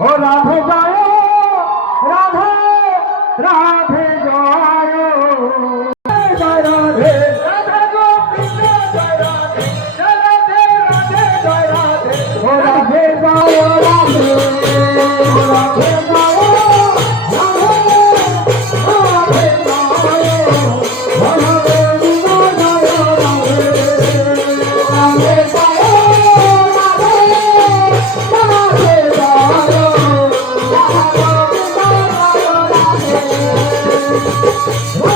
ও লাভবান Whoa!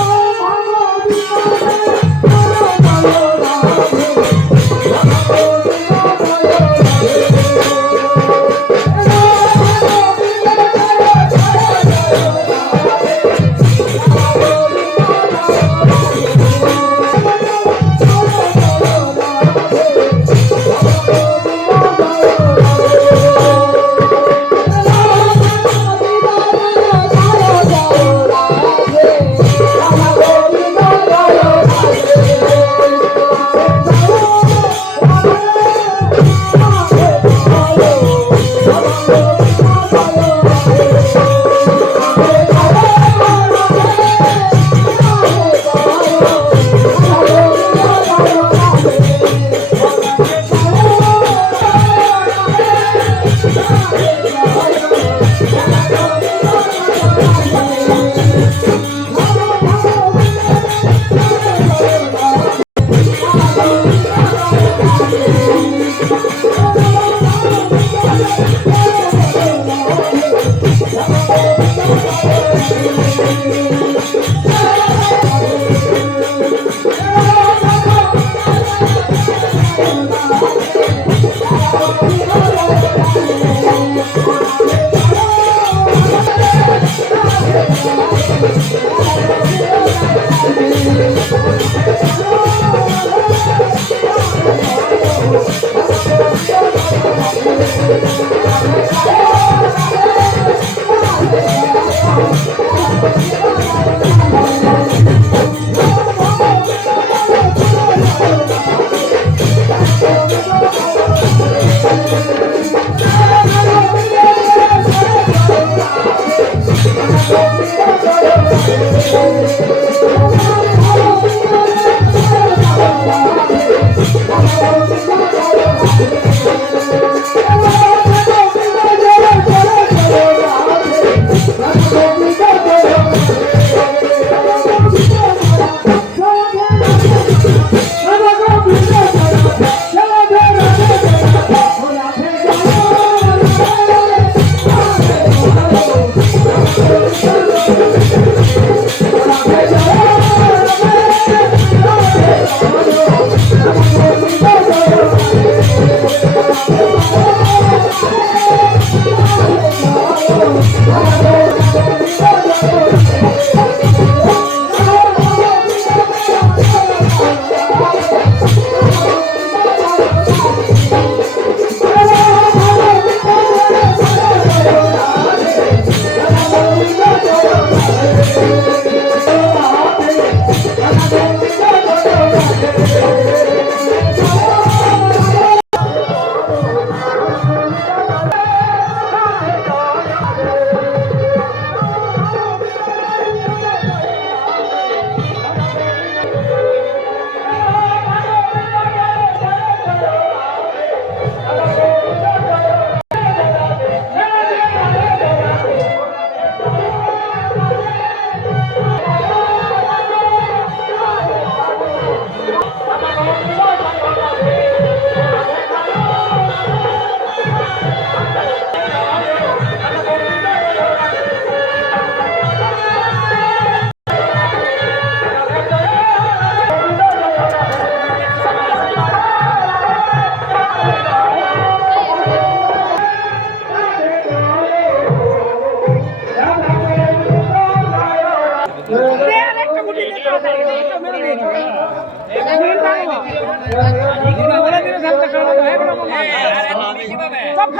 সব খেলা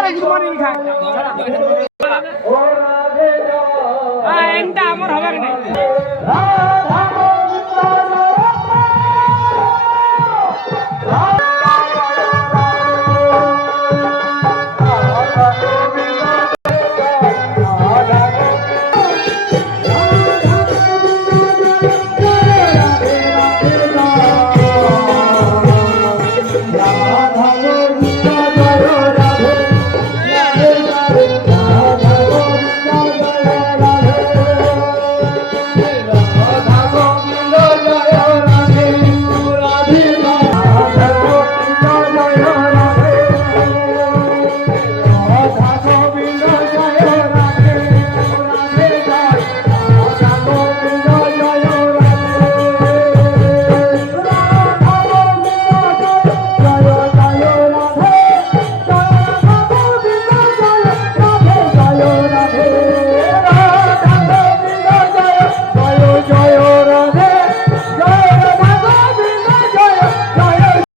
কিছু মানি নি খায় হ্যাঁ, আমার হবে না